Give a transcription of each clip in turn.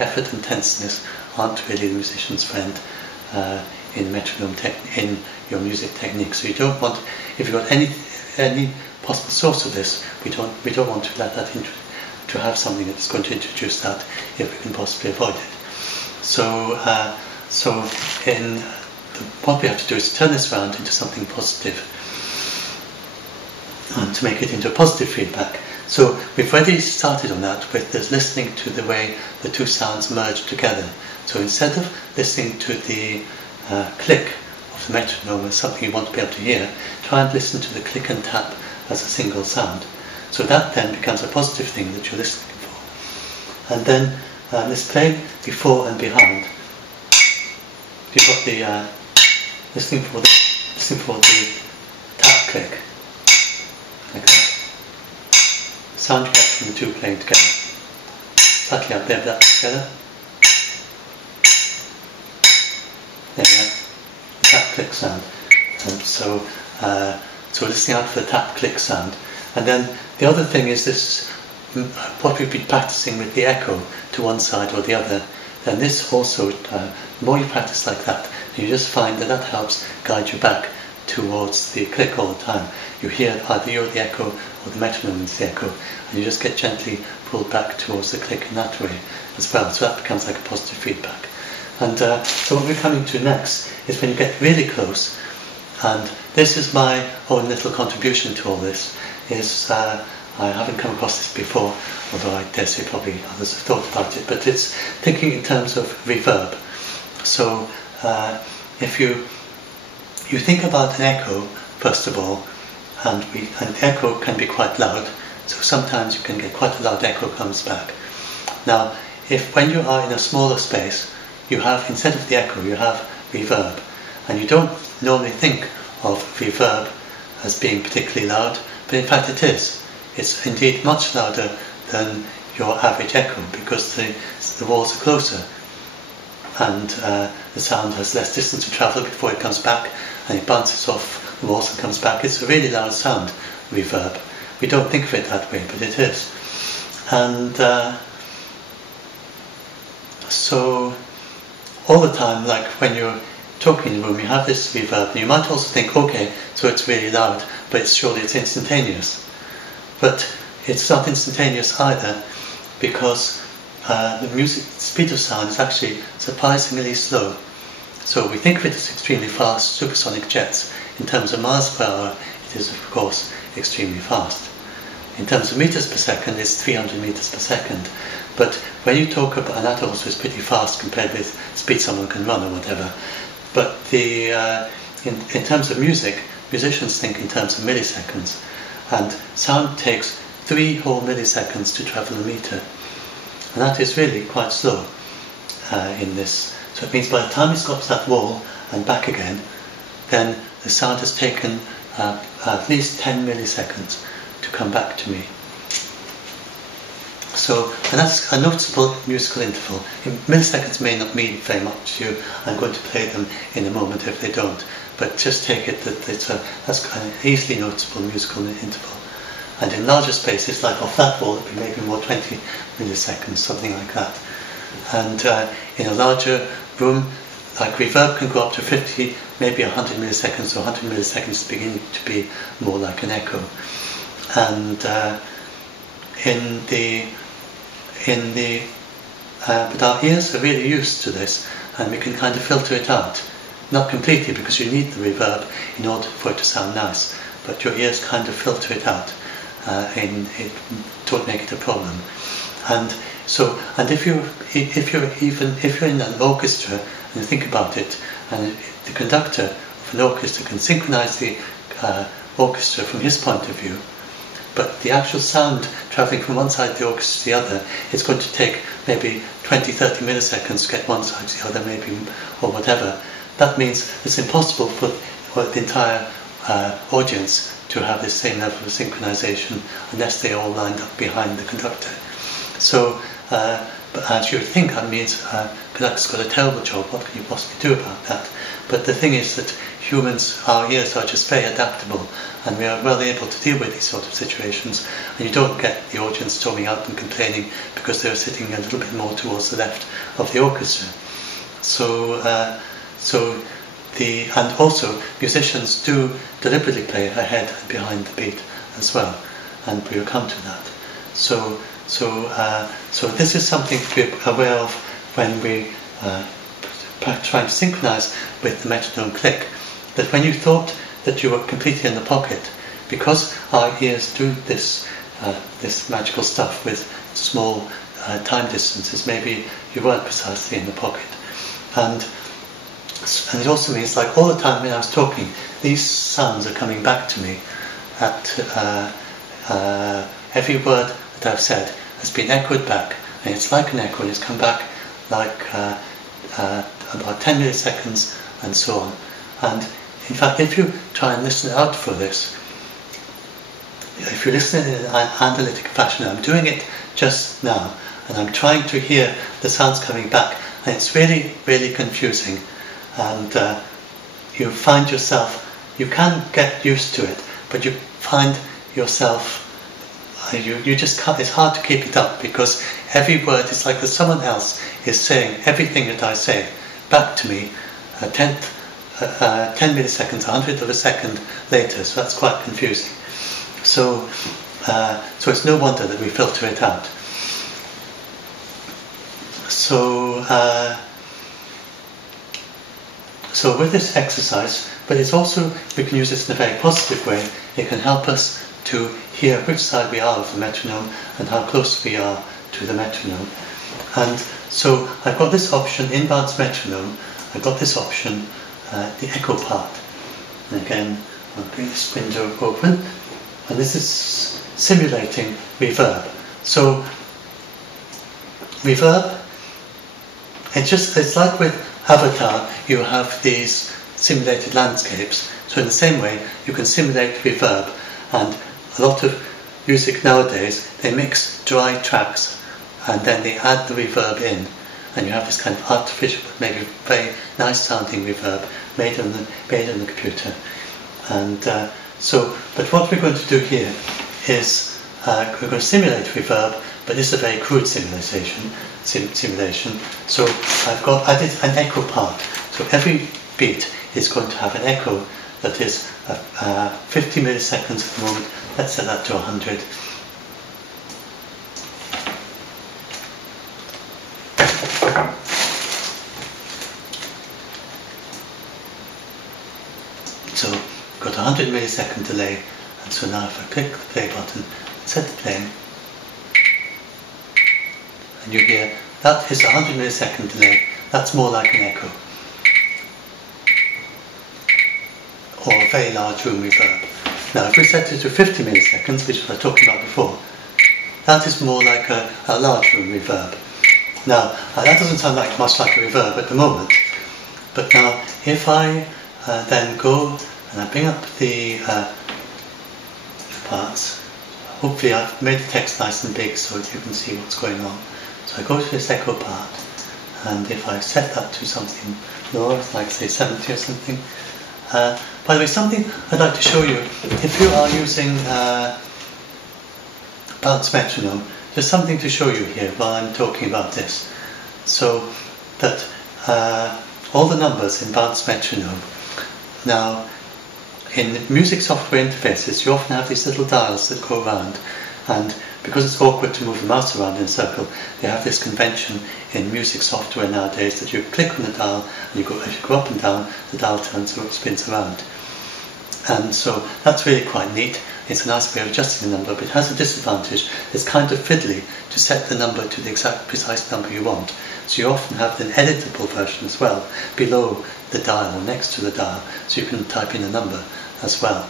effort and tenseness aren't really the musician's friend in metronome in your music technique. So you don't want, if you've got any possible source of this, we don't want to let that to have something that's going to introduce that if we can possibly avoid it. So what we have to do is turn this around into something positive, and to make it into a positive feedback. So we've already started on that with this listening to the way the two sounds merge together. So instead of listening to the click of the metronome as something you want to be able to hear, try and listen to the click and tap as a single sound. So that then becomes a positive thing that you're listening for. And then this playing before and behind. You've got the listening for the tap click, like that. Sound you get from the two playing together. Slightly up there, that together. There we are. The tap click sound. And so we're listening out for the tap click sound. And then the other thing is this, what we've been practicing with the echo to one side or the other. Then this also, the more you practice like that, you just find that that helps guide you back towards the click all the time. You hear either you're the echo or the metronome is the echo, and you just get gently pulled back towards the click in that way as well. So that becomes like a positive feedback. And so what we're coming to next is when you get really close, and this is my own little contribution to all this, is I haven't come across this before, although I dare say probably others have thought about it, but it's thinking in terms of reverb. So if you think about an echo, first of all, and the echo can be quite loud, so sometimes you can get quite a loud echo comes back. Now, when you are in a smaller space, you have, instead of the echo, you have reverb, and you don't normally think of reverb as being particularly loud, but in fact it is. It's indeed much louder than your average echo, because the walls are closer, and the sound has less distance to travel before it comes back, and it bounces off the walls and comes back. It's a really loud sound, reverb. We don't think of it that way, but it is. And so all the time, like when you're talking in the room, you have this reverb, and you might also think, okay, so it's really loud, but surely it's instantaneous. But it's not instantaneous either, because the music speed of sound is actually surprisingly slow. So we think of it as extremely fast, supersonic jets. In terms of miles per hour, it is of course extremely fast. In terms of meters per second, it's 300 meters per second. But when you talk about, and that also is pretty fast compared with speed someone can run or whatever. But in terms of music, musicians think in terms of milliseconds. And sound takes 3 whole milliseconds to travel a meter. And that is really quite slow in this. So it means by the time it's got to that wall and back again, then the sound has taken at least 10 milliseconds to come back to me. So, and that's a noticeable musical interval. Milliseconds may not mean very much to you. I'm going to play them in a moment if they don't. But just take it that that's an easily noticeable musical interval. And in larger spaces, like off that wall, it would be maybe more 20 milliseconds, something like that. And in a larger room, like reverb can go up to 50, maybe 100 milliseconds, so 100 milliseconds is beginning to be more like an echo. And but our ears are really used to this, and we can kind of filter it out. Not completely, because you need the reverb in order for it to sound nice, but your ears kind of filter it out to make it a problem. And so, and if you're in an orchestra and you think about it, and the conductor of an orchestra can synchronize the orchestra from his point of view, but the actual sound travelling from one side of the orchestra to the other, it's going to take maybe 20-30 milliseconds to get one side to the other, maybe, or whatever. That means it's impossible for the entire audience to have the same level of synchronization unless they all lined up behind the conductor. So, but as you would think, that means conductor's got a terrible job. What can you possibly do about that? But the thing is that humans, our ears are just very adaptable, and we are well able to deal with these sort of situations, and you don't get the audience storming out and complaining because they're sitting a little bit more towards the left of the orchestra. And also musicians do deliberately play ahead and behind the beat as well, and we will come to that. So this is something to be aware of when we try to synchronize with the metronome click. That when you thought that you were completely in the pocket, because our ears do this magical stuff with small time distances, maybe you weren't precisely in the pocket. And it also means, like, all the time when I was talking, these sounds are coming back to me at every word that I've said has been echoed back, and it's like an echo, and it's come back like about 10 milliseconds and so on. And in fact, if you try and listen out for this, if you listen in an analytic fashion, I'm doing it just now, and I'm trying to hear the sounds coming back, and it's really, really confusing. And you find yourself, you can get used to it, but you find yourself, you just can't, it's hard to keep it up, because every word is like that someone else is saying everything that I say back to me 10 milliseconds, 100th of a second later, so that's quite confusing. So it's no wonder that we filter it out. So with this exercise, but it's also, we can use this in a very positive way. It can help us to hear which side we are of the metronome and how close we are to the metronome. And so I've got this option, in-bounds metronome. I've got this option, the echo part. And again, I'll bring this window open. And this is simulating reverb. So reverb, it's like with Avatar, you have these simulated landscapes. So in the same way, you can simulate reverb, and a lot of music nowadays, they mix dry tracks and then they add the reverb in, and you have this kind of artificial, but maybe very nice sounding reverb made on the computer. And but what we're going to do here is we're going to simulate reverb, but this is a very crude simulation. So I've added an echo part. So every beat is going to have an echo that is 50 milliseconds at the moment. Let's set that to 100. So we've got a 100 millisecond delay, and so now if I click the play button and set the playing, and you hear that is a 100 millisecond delay. That's more like an echo, or a very large room reverb. Now if we set it to 50 milliseconds, which I was talking about before, that is more like a large room reverb. Now that doesn't sound much like a reverb at the moment, but now if I then go and I bring up the parts, hopefully I've made the text nice and big so that you can see what's going on. So I go to this echo part, and if I set that to something lower, like say 70 or something. By the way, something I'd like to show you, if you are using bounce metronome, there's something to show you here while I'm talking about this. So that all the numbers in bounce metronome. Now, in music software interfaces, you often have these little dials that go around, and because it's awkward to move the mouse around in a circle, they have this convention in music software nowadays that you click on the dial, and as you go up and down, the dial turns so it spins around. And so that's really quite neat. It's a nice way of adjusting the number, but it has a disadvantage. It's kind of fiddly to set the number to the exact precise number you want. So you often have an editable version as well, below the dial or next to the dial, so you can type in a number as well.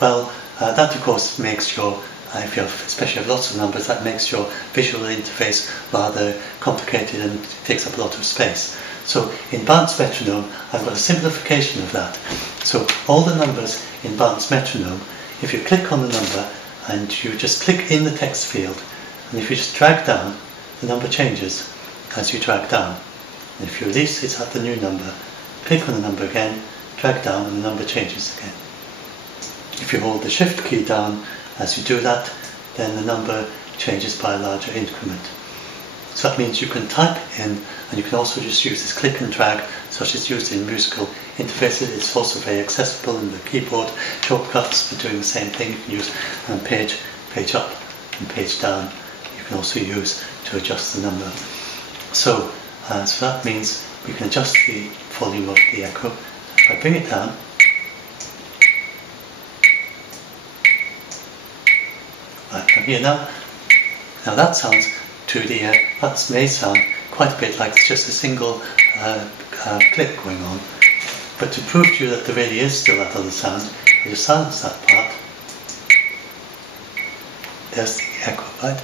Well, that of course makes your, if you have, especially have lots of numbers, that makes your visual interface rather complicated and takes up a lot of space. So in bounce metronome, I've got a simplification of that. So all the numbers in bounce metronome, if you click on the number and you just click in the text field, and if you just drag down, the number changes as you drag down. And if you release, it's at the new number, click on the number again, drag down, and the number changes again. If you hold the Shift key down as you do that, then the number changes by a larger increment. So that means you can type in, and you can also just use this click and drag, such as used in musical interfaces. It's also very accessible in the keyboard shortcuts for doing the same thing. You can use page up and page down. You can also use to adjust the number. So that means we can adjust the volume of the echo. If I bring it down, right from here now that sounds to the ear, that may sound quite a bit like it's just a single click going on. But to prove to you that there really is still that other sound, I just silence that part. There's the echo, right?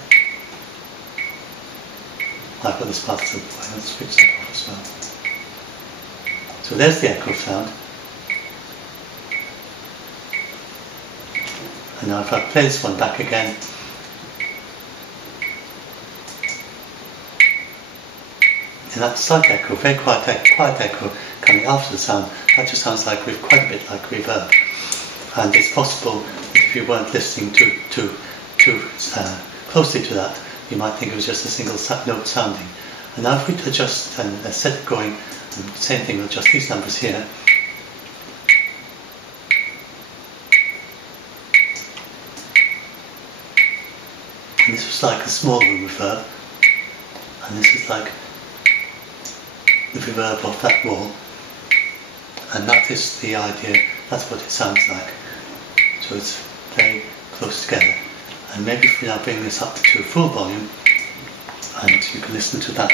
I've got this part to let's switch that off as well. So there's the echo sound. And now if I play this one back again, and that slight echo, very quiet echo coming after the sound, that just sounds like quite a bit like reverb. And it's possible that if you weren't listening too closely to that, you might think it was just a single note sounding. And now if we adjust and set it going, and same thing, we'll adjust these numbers here. And this was like a small room reverb, and this is like the reverb of that wall, and that is the idea, that's what it sounds like. So it's very close together. And maybe if we now bring this up to full volume, and you can listen to that.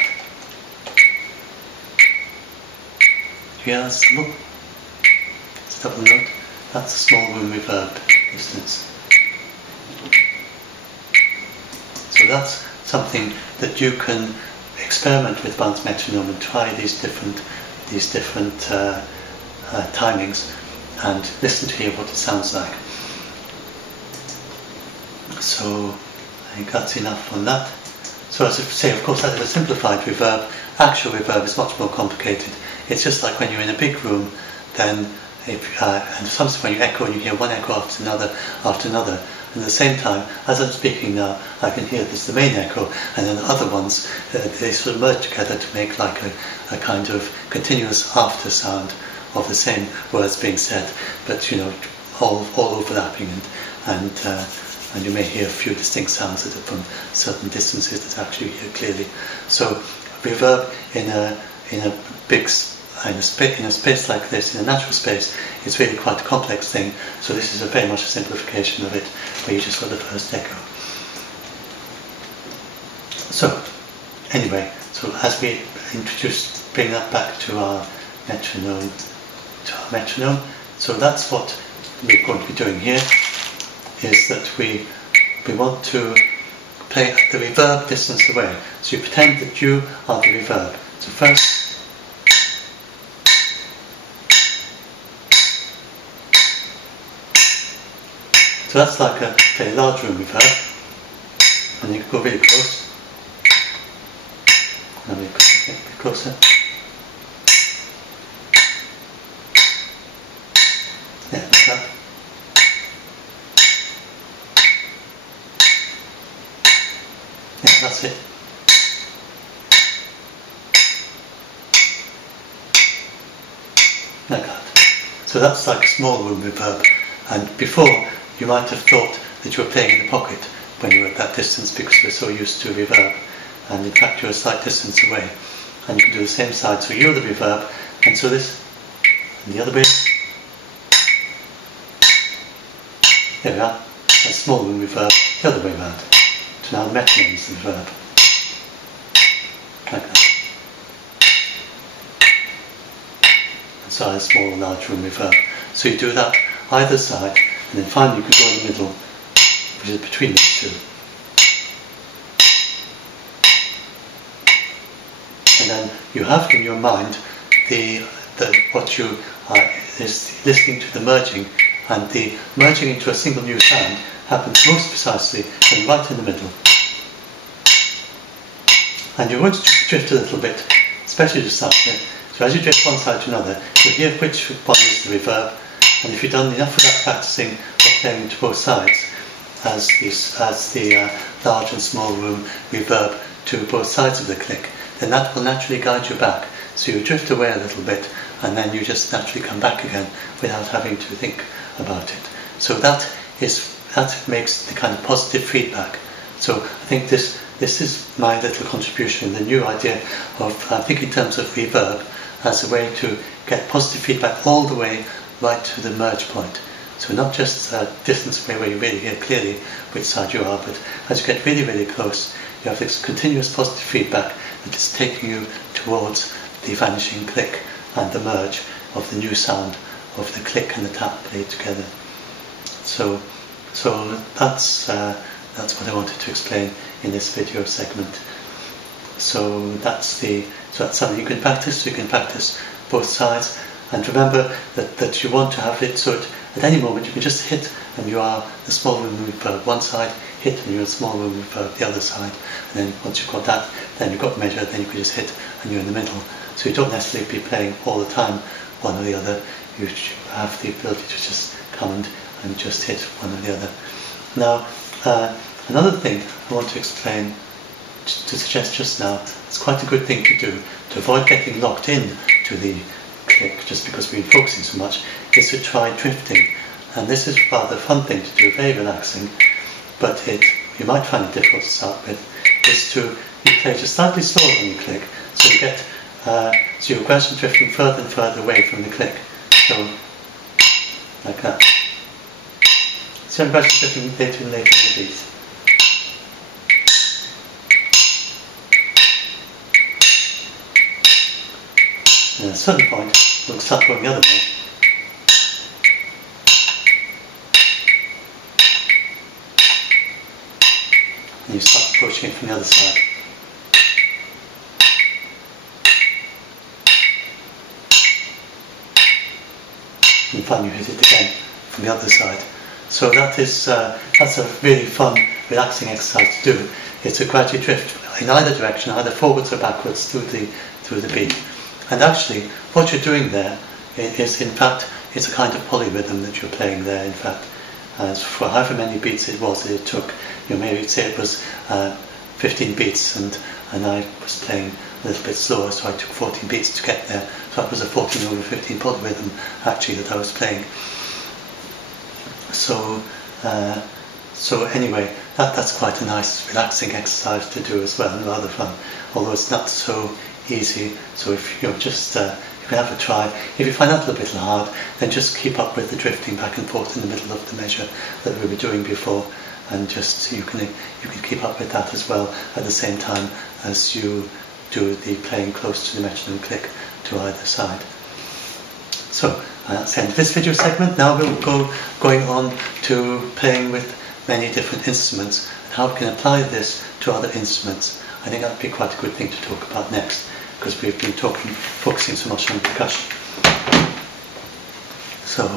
Yeah, that's it's a double note. That's a small room reverb distance. So that's something that you can experiment with bounce metronome and try these different timings and listen to hear what it sounds like. So I think that's enough on that. So as I say, of course, that is a simplified reverb. Actual reverb is much more complicated. It's just like when you're in a big room, then and sometimes when you echo and you hear one echo after another, and at the same time, as I'm speaking now, I can hear there's the main echo, and then the other ones, they sort of merge together to make like a kind of continuous after sound of the same words being said, but all overlapping, and you may hear a few distinct sounds that are from certain distances that actually you hear clearly. So reverb in a space like this, in a natural space, is really quite a complex thing. So this is very much a simplification of it, where you just got the first echo. So anyway, so as we bring that back to our metronome, so that's what we're going to be doing here, is that we want to play at the reverb distance away. So you pretend that you are the reverb. So first, so that's like a very large room reverb, and you can go really close, and a bit closer. Yeah, like that. Yeah, that's it. Like that. So that's like a small room reverb, and before you might have thought that you were playing in the pocket when you were at that distance because you're so used to reverb, and in fact you're a slight distance away, and you can do the same side, so you're the reverb, and so this, and the other way, there we are, a small room reverb, the other way around, so now the metronome is the reverb, like that, and so a small large room reverb. So you do that either side, and then finally you can go in the middle, which is between these two. And then you have in your mind what you are is listening to the merging, and the merging into a single new sound happens most precisely when right in the middle. And you're going to drift a little bit, especially to start with. So So as you drift one side to another, you'll hear which one is the reverb, and if you've done enough of that practicing of playing to both sides, as the large and small room reverb to both sides of the click, then that will naturally guide you back. So you drift away a little bit, and then you just naturally come back again without having to think about it. So that makes the kind of positive feedback. So I think this is my little contribution, the new idea of thinking in terms of reverb as a way to get positive feedback all the way right to the merge point. So not just a distance away where you really hear clearly which side you are, but as you get really, really close, you have this continuous positive feedback that is taking you towards the vanishing click and the merge of the new sound of the click and the tap played together. So that's what I wanted to explain in this video segment. So that's something you can practice. You can practice both sides, and remember that you want to have it so at any moment you can just hit and you are the small room reverb one side, hit and you're a small room reverb the other side, and then once you've got that, then you've got measure, then you can just hit and you're in the middle. So you don't necessarily be playing all the time one or the other. You have the ability to just come and just hit one or the other. Now, another thing I want to explain, to suggest just now, it's quite a good thing to do to avoid getting locked in to the click just because we've been focusing so much, is to try drifting. And this is rather a fun thing to do, very relaxing, but you might find it difficult to start with, is to play just slightly slower than you click, so you get so you're gradually drifting further and further away from the click. So like that. So I'm gradually drifting later and later in the beat. And at a certain point, we'll start going the other way. And you start approaching it from the other side. And finally you hit it again from the other side. So that's a really fun, relaxing exercise to do. It's to gradually drift in either direction, either forwards or backwards through the beat. And actually, what you're doing there is, in fact, it's a kind of polyrhythm that you're playing there. In fact, for however many beats it was that it took, maybe say it was 15 beats, and I was playing a little bit slower, so I took 14 beats to get there. So that was a 14 over 15 polyrhythm actually that I was playing. So anyway, that's quite a nice relaxing exercise to do as well, and rather fun, although it's not so easy. So if you have a try, if you find that a little bit hard, then just keep up with the drifting back and forth in the middle of the measure that we were doing before, and just you can keep up with that as well at the same time as you do the playing close to the metronome click to either side. So that's the end of this video segment. Now we'll going on to playing with many different instruments and how we can apply this to other instruments. I think that would be quite a good thing to talk about next, because we've been focusing so much on percussion. So